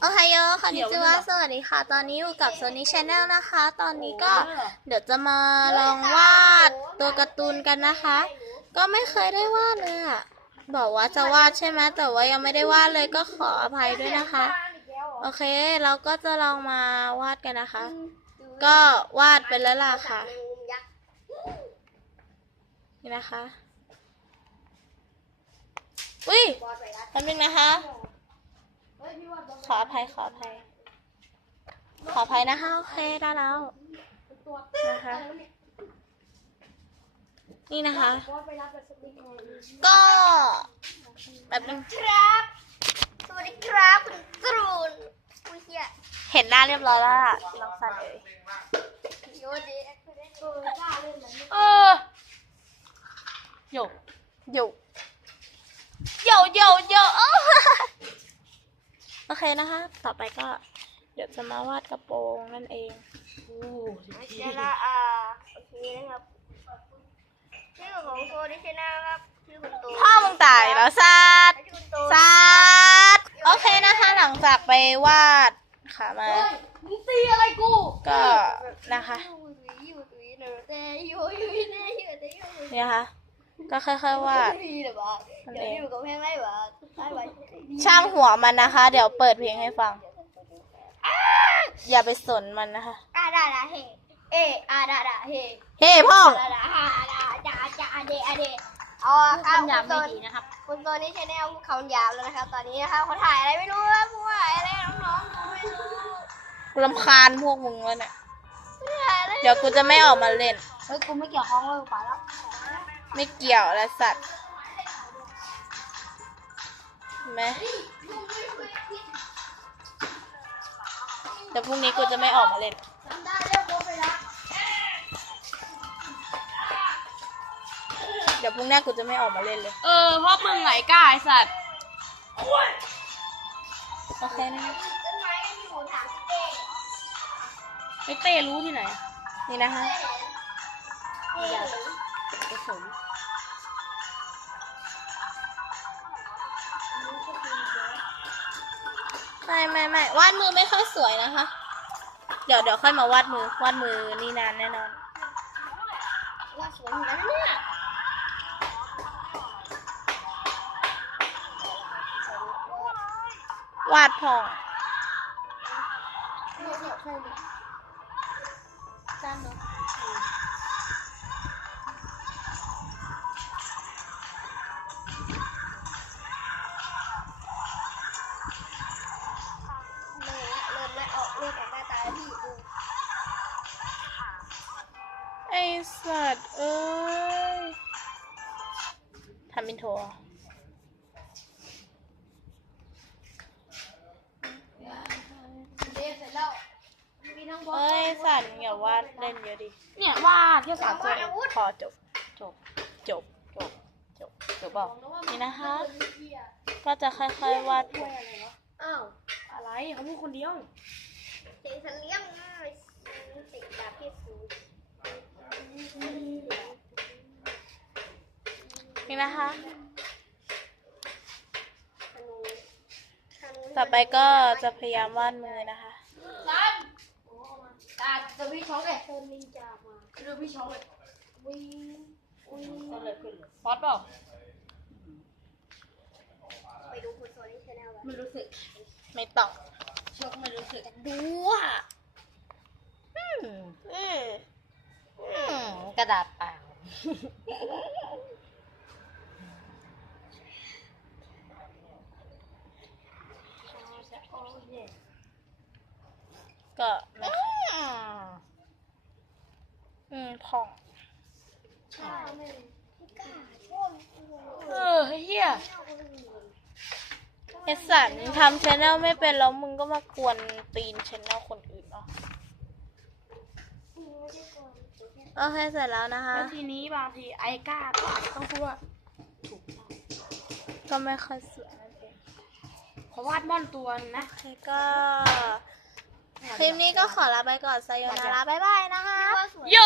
โอไฮโอคอนนิจิวะสวัสดีค่ะ ตอนนี้อยู่กับ Sony Channel นะคะ ตอนนี้ก็เดี๋ยวจะมาลองวาดตัวการ์ตูนกันนะคะ ก็ไม่เคยได้วาดเลยอะบอกว่าจะวาดใช่ไหมแต่ว่ายังไม่ได้วาดเลยก็ขออภัยด้วยนะคะ โอเค เราก็จะลองมาวาดกันนะคะ ก็วาดไปแล้วล่ะค่ะ นี่นะคะ อุ้ยแป๊บนึงนะคะ ขออภัยขออภัย ขออภัยนะคะโอเคได้แล้วนะคะนี่นะคะ ก็แบบนึงครับ สวัสดีครับ คุณกรูนอุ้ยเฮียเห็นหน้าเรียบร้อยแล้วล่ะลองสั่นเลยโยดีเออกล้าเล่นแบบนี้เออโยโยโยโยโย โอ้โอเคนะคะ ต่อไปก็เดี๋ยวจะมาวาดกระโปรงนั่นเองไม่ใช่ละอ่าโอเคนะครับชื่อของโกดิชนะครับชื่อคุณโตพ่อมึงตายแล้วซัดชื่อคุณโตซัดโอเคนะคะ หลังจากไปวาดค่ะมามึงตีอะไรกูก็นะคะอยู่ตุยอยู่ตุยเนอะแต่อยู่อยู่เนอะอยู่แต่อยู่เนี่ยค่ะ ก็ค่อยๆวาดดีเลยบ้าเดี๋ยวอยู่กับแพงไรบ้าไอ้บ้า ช่างหัวมันนะคะ เดี๋ยวเปิดเพลงให้ฟัง อย่าไปสนมันนะคะ อาดาดาเฮเออาดาดาเฮเฮ้พ่ออาดาฮาดาจาจาเดอเดอ๋อครับคุณโตนะครับ คุณโตนี่ชแนลเขายาวแล้วนะครับ ตอนนี้นะครับเขาถ่ายอะไรไม่รู้ครับผู้ถ่ายอะไรน้องๆดูไม่รู้รำคาญพวกมึงแล้วเนี่ย ถ่ายอะไรเดี๋ยวกูจะไม่ออกมาเล่น เฮ้ย กูไม่เกี่ยวข้องเลยป่าแล้ว ไม่เกี่ยวแล้วสัตว์เห็น ไหมเดี๋ยวพรุ่งนี้กูจะไม่ออกมาเล่นทำได้เรียกกูไปแล้วเดี๋ยวพรุ่งหน้ากูจะไม่ออกมาเล่นเลย เออเพราะมึงไหนกล้าไอสัตว์โอเคนะคะต้นไม้กันอยู่ถามเต้ไอเต้รู้ที่ไหน นี่นะคะอย่าไปสน ไม่ไม่ไม่วาดมือไม่ค่อยสวยนะคะ เดี๋ยวเดี๋ยวค่อยมาวาดมือวาดมือนี่นานแน่นอนว่าสวยอยู่นะเนี่ยวาดพองเนี่ยเนี่ยเคยดูจ้านเนอะ มไม่ออกเริ่มออกหน้าตาแล้วพี่ดูไอสัตว์เอ้ยทำอินโทรอะเดฟเสร็จแล้วมีทั้งบอสเอ้ยสัตว์อย่าวาดเล่นเยอะดิ เนี่ยวาดแค่สามตัวเองพอจบ จบ จบ จบ จบ จบเปล่านี่นะคะ ก็จะค่อยๆวาดผมอ้าว อะไรเขาพูดคนเดียว เสียงฉันเลี้ยงมากติดดาบพี่สูนี่นะคะธนูธนูต่อไปก็จะพยายามวาดมือนะคะตาตัวพี่ช็อกเลยเติมนินจามาดูพี่ช็อกเลยวิ่งวิ่งก็เลยขึ้นเลยฟอสเปล่าไปดูคุณโซนี่ชาแนลกันไม่รู้สึก ไม่ต้อง ช็อกไม่รู้สึกดูอะอืมอืมอืมกระดาษเปล่า ก็ไม่อืมพองเออเฮีย เอสันทำชแนลไม่เป็นแล้วมึงก็มากวนตีนชแนลคนอื่นเนาะโอเคเสร็จแล้วนะคะ แล้วทีนี้บางทีไอกล้าก็อาจจะต้องพูดว่าถูกต้องก็ไม่ค่อยสวยนั่นเองเพราะวาดม่อนตัวนึงนะ โอเคก็ คลิปนี้ก็ขอลาไปก่อนไซโยนาราบ๊ายบายนะคะว่าสวยโย